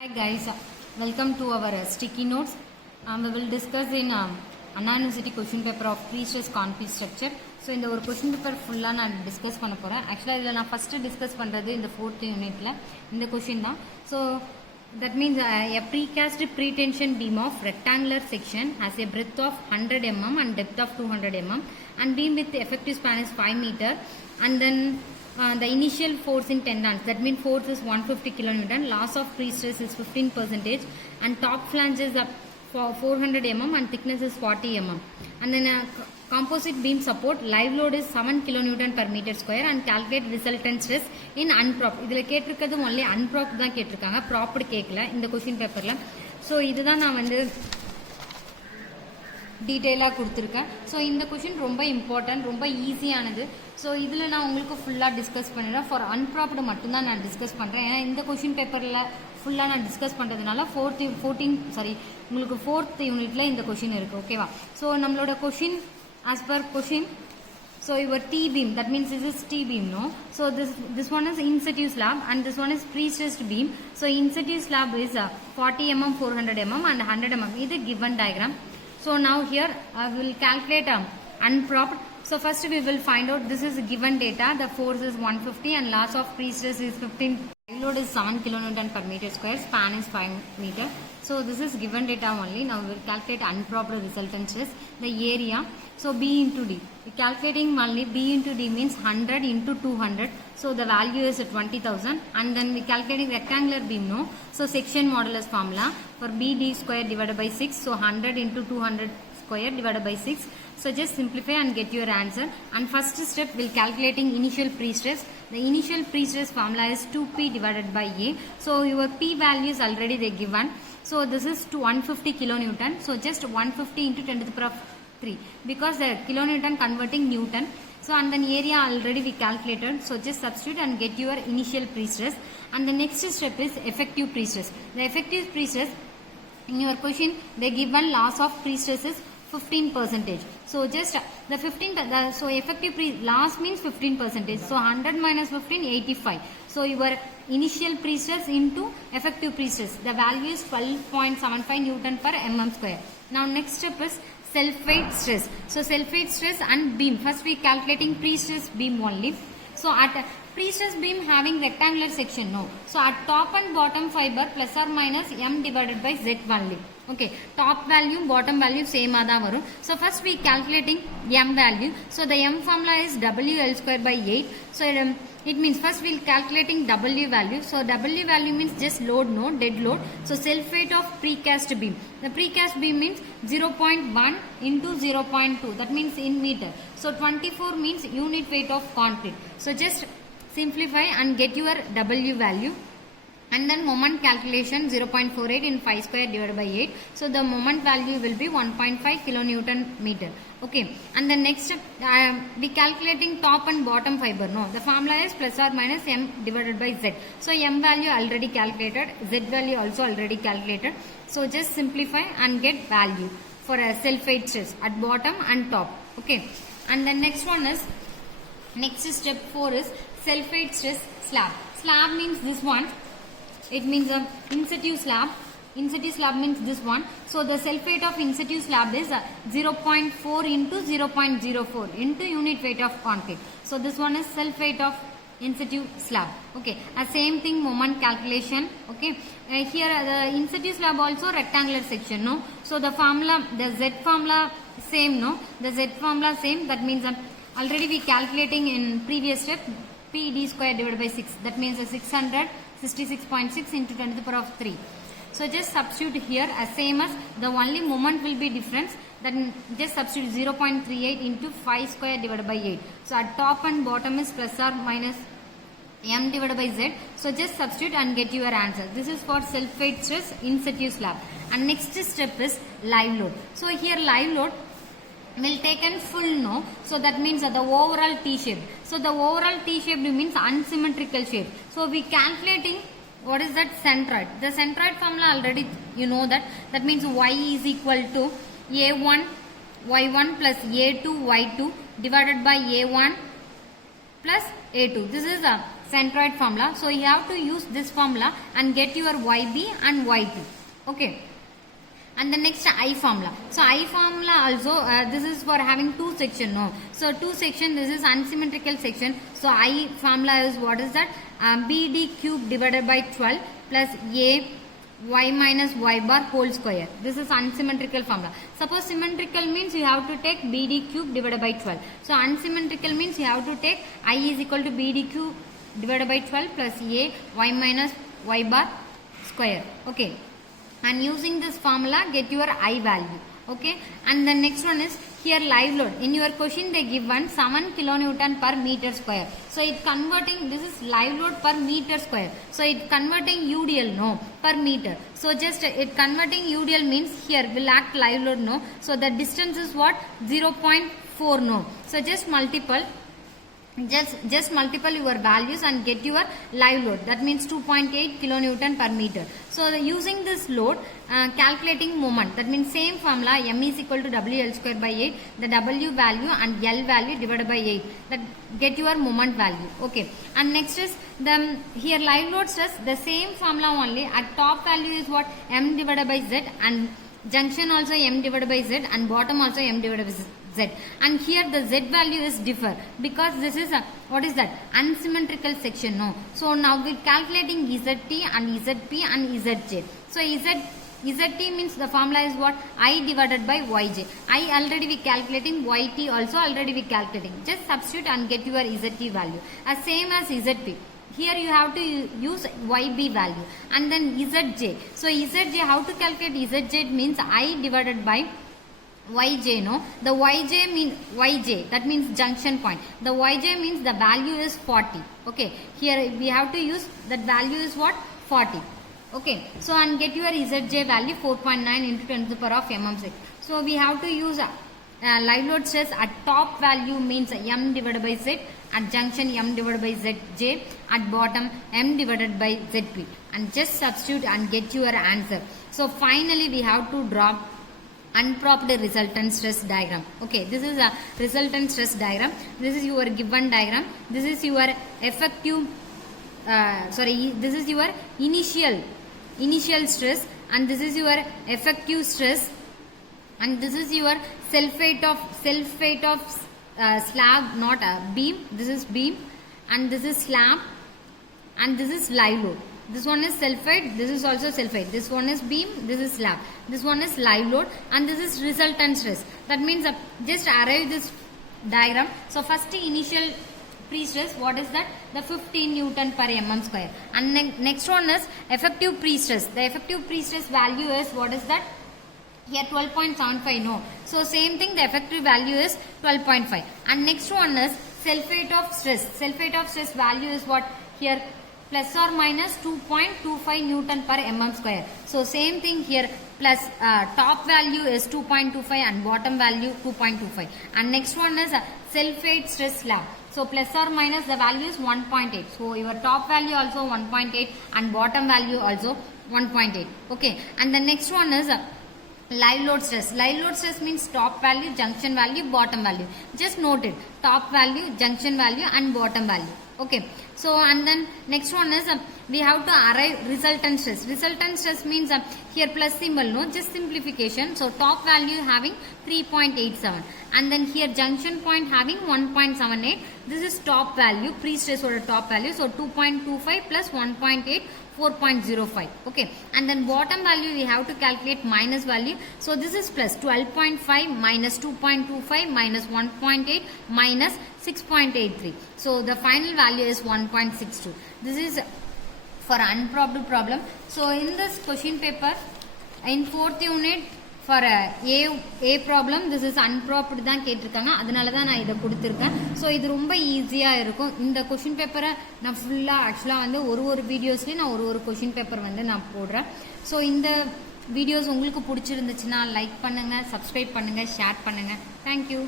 Hi guys, welcome to our sticky notes. We will discuss in Anna University question paper of Prestress concrete structure. So in the question paper full na discuss panna poren. Actually idla na first discuss pandrathu in the 4th unit la in the question da. So that means a precast pretension beam of rectangular section has a breadth of 100 mm and depth of 200 mm and beam with effective span is 5 meter and then the initial force in tendons, that means force is 150 kilonewton, loss of prestress is 15% and top flange is 400 mm and thickness is 40 mm. And then composite beam support, live load is 7 kilonewton per meter square and calculate resultant stress in unpropped. இதில் கேட்டிருக்கிறது only unpropped தான் கேட்டிருக்காங்க, propped கேட்கல இந்த question பேப்பரில். So இதுதான் நான் வந்து டீட்டெயிலாக கொடுத்துருக்கேன். ஸோ இந்த கொஷின் ரொம்ப இம்பார்ட்டன்ட், ரொம்ப ஈஸியானது. ஸோ இதில் நான் உங்களுக்கு ஃபுல்லாக டிஸ்கஸ் பண்ணிடுறேன். ஃபார் அன்ப்ராப்டு மட்டும்தான் நான் டிஸ்கஸ் பண்ணுறேன். ஏன்னா இந்த கொஷின் பேப்பரில் ஃபுல்லாக நான் டிஸ்கஸ் பண்ணுறதுனால உங்களுக்கு ஃபோர்த் யூனிட்டில் இந்த கொஷின் இருக்குது. ஓகேவா? ஸோ நம்மளோட question as per question, so your T beam, that means this is T beam, no? So this one is in situ slab and this one is pre-stressed beam. So in situ slab is 40 mm, 400 mm and 100 mm. This is the given diagram. So now here we will calculate unpropped. So first we will find out, this is given data, the force is 150 and loss of pre-stress is 15. Load is 7 kilonewton per meter square, span is 5 meter. So this is given data only. Now we will calculate unpropped resultant stress, the area. So B into D. Calculating only B into D means 100 into 200. So the value is 20,000. And then we calculating rectangular beam, no? So section modulus formula for BD square divided by 6. So 100 into 200 square divided by 6. So just simplify and get your answer. And first step we'll calculating initial pre-stress. The initial pre-stress formula is 2P divided by A. So your P value is already they given. So this is to 150 kilonewton. So just 150 into 10 to the power of 3 because the kilonewton converting Newton. So and then area already we calculated. So just substitute and get your initial pre-stress. And the next step is effective pre-stress. The effective pre-stress in your question they given loss of pre-stress is 15%. So just the 15, so effective loss means 15%. So 100 minus 15, 85. So your initial pre-stress into effective pre-stress, the value is 12.75 Newton per mm square. Now next step is self-weight stress. So self-weight stress and beam. First we calculating pre-stress beam only. So at pre-stress beam having rectangular section, no. So at top and bottom fiber plus or minus m divided by z only. Okay, top value, bottom value same ada varum. So first we calculating m value. So the m formula is WL square by 8. So it means first we'll calculating W value. So W value means just load, no, dead load. So self weight of precast beam. The precast beam means 0.1 into 0.2. That means in meter. So 24 means unit weight of concrete. So just simplify and get your W value. And then moment calculation 0.48 in 5 square divided by 8. So the moment value will be 1.5 kilonewton meter. Okay. And the next we calculating top and bottom fiber. No, the formula is plus or minus m divided by z. So m value already calculated, z value also already calculated. So just simplify and get value for a self-weight stress at bottom and top. Okay. And the next one is, next step 4 is self-weight stress slab. Slab means this one. It means in situ slab. In situ slab means this one. So the self weight of in situ slab is 0.4 into 0.04 into unit weight of concrete. So this one is self weight of in situ slab. Okay. Same thing moment calculation. Okay. Here the in situ slab also rectangular section. No. So the formula, the Z formula same. No. The Z formula same. That means already we calculating in previous step PD square divided by 6. That means 666.6 into 10 to the power of 3. So just substitute here as same as the only moment will be difference. Then just substitute 0.38 into 5 square divided by 8. So at top and bottom is plus or minus m divided by z. So just substitute and get your answer. This is for self-weight stress in situ slab. And next step is live load. So here live load will taken full, no. So that means the overall T shape. So the overall T shape means unsymmetrical shape. So we calculating what is that centroid. The centroid formula already you know that. That means y is equal to a1 y1 plus a2 y2 divided by a1 plus a2. This is a centroid formula. So you have to use this formula and get your YB and YT. Okay. And the next I formula. So I formula also this is for having two section. No. So two section, this is unsymmetrical section. So I formula is what is that? BD cube divided by 12 plus A y minus y bar whole square. This is unsymmetrical formula. Suppose symmetrical means you have to take BD cube divided by 12. So unsymmetrical means you have to take I is equal to BD cube divided by 12 plus A y minus y bar square. Okay. And using this formula get your I value. Okay. And the next one is here live load. In your question they given 7 kilonewton per meter square. So it converting, this is live load per meter square. So it converting UDL no per meter. So just it converting UDL means here will act live load no. So the distance is what? 0.4 no. So just multiple your values and get your live load. That means 2.8 kilonewton per meter. So using this load calculating moment, that means same formula m is equal to WL square by 8, the W value and L value divided by 8, that get your moment value. Okay. And next is the here live load stress, the same formula only. At top value is what? M divided by Z, and junction also M divided by Z, and bottom also M divided by Z. And here the Z value is differ because this is a what is that? Unsymmetrical section. No. So now we're calculating ZT and ZP and ZJ. So ZT means the formula is what? I divided by YJ. I already we calculating, YT also already we calculating. Just substitute and get your ZT value. Same as ZP. Here you have to use YB value and then ZJ. So ZJ, how to calculate ZJ means I divided by YJ, no? The YJ means YJ, that means junction point. The YJ means the value is 40. Okay. Here we have to use that value is what? 40. Okay. So and get your ZJ value 4.9 into 10 to the power of mm6. So we have to use live load stress at top value means M divided by Z, at junction M divided by ZJ, at bottom M divided by ZP, and just substitute and get your answer. So finally we have to draw unpropped resultant stress diagram. Okay, this is a resultant stress diagram. This is your given diagram. This is your effective this is your initial stress, and this is your effective stress, and this is your self-weight of slab, not a beam. This is beam, and this is slab, and this is live load. This one is self-weight, this is also self-weight. This one is beam, this is slab. This one is live load, and this is resultant stress. That means just arrive this diagram. So first initial pre-stress, what is that? The 15 Newton per mm square. And next one is effective pre-stress. The effective pre-stress value is what is that? Here 12.75 no. So same thing, the effective value is 12.5. And next one is self-weight of stress. Self-weight of stress value is what? Here plus or minus 2.25 Newton per mm square. So same thing here, plus top value is 2.25 and bottom value 2.25. And next one is self-weight stress slab. So plus or minus the value is 1.8. So your top value also 1.8 and bottom value also 1.8. Okay. And the next one is live load stress. Live load stress means top value, junction value, bottom value. Just note it. Top value, junction value and bottom value. Okay. So and then next one is we have to arrive resultant stress. Resultant stress means here plus symbol, no, just simplification. So top value having 3.87 and then here junction point having 1.78. This is top value, pre-stress or top value. So 2.25 plus 1.8, 4.05. Okay. And then bottom value we have to calculate minus value. So this is plus 12.5 minus 2.25 minus 1.8 minus 6.83. So the final value is 1.62. This is for unpropped problem. So in this question paper in 4th unit for A problem, this is unpropped தான் கேட்டிருக்காங்க, அதனால தான் நான் இதை கொடுத்துருக்கேன். So இது ரொம்ப ஈஸியாக இருக்கும். இந்த கொஷின் பேப்பரை நான் ஃபுல்லாக ஆக்சுவலாக வந்து ஒரு வீடியோஸ்லேயும் நான் ஒரு கொஷின் பேப்பர் வந்து நான் போடுறேன். ஸோ இந்த வீடியோஸ் உங்களுக்கு பிடிச்சிருந்துச்சுன்னா லைக் பண்ணுங்கள், சப்ஸ்கிரைப் பண்ணுங்கள், ஷேர் பண்ணுங்கள். தேங்க்யூ.